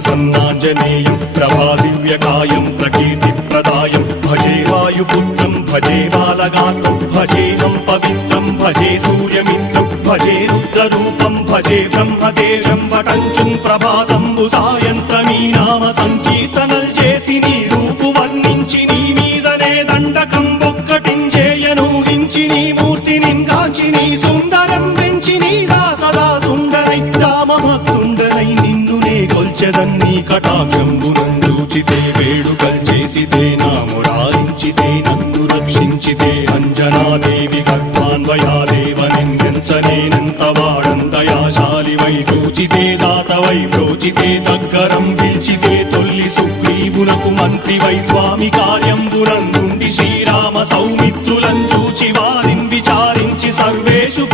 प्रसन्नाञ्जनेयं प्रभादिव्यकायं प्रकीर्तिप्रदायं भजे वायुपुत्रं भजे बालगात्रं भजेऽहं पवित्रं भजे सूर्यमित्रं भजे रुद्ररूपं भजे ब्रह्मदेवं वटञ्चं ప్రభాతంబు సాయంత్రమీ నామ సంకీర్తనల్ చేసి నీ రూపు వర్ణించి నీ మీదనే దండకం ఒక్కటించేయను హించి నీ మూర్తిని గాంచి నీ సుందరం పెంచి నీ దాసదా సుందరై రామభక్తుండనై నిన్నునే కొల్చెదన్ని కటాక్షంబునందూచితే వేడుకల్ చేసితే నా మురారించితే నన్ను రక్షించితే అంజనాదేవి గర్భాన్వయాదేవ నిందించనేనంత వాడందయాశాలివై చూచితే దాతవై బ్రోచితే దగ్గరం పిలిచితే తొల్లి సుగ్రీవునకు మంత్రివై స్వామి కార్యంబునందుండి శ్రీరామ సౌమిత్రులం చూచి వారిని విచారించి సర్వేషు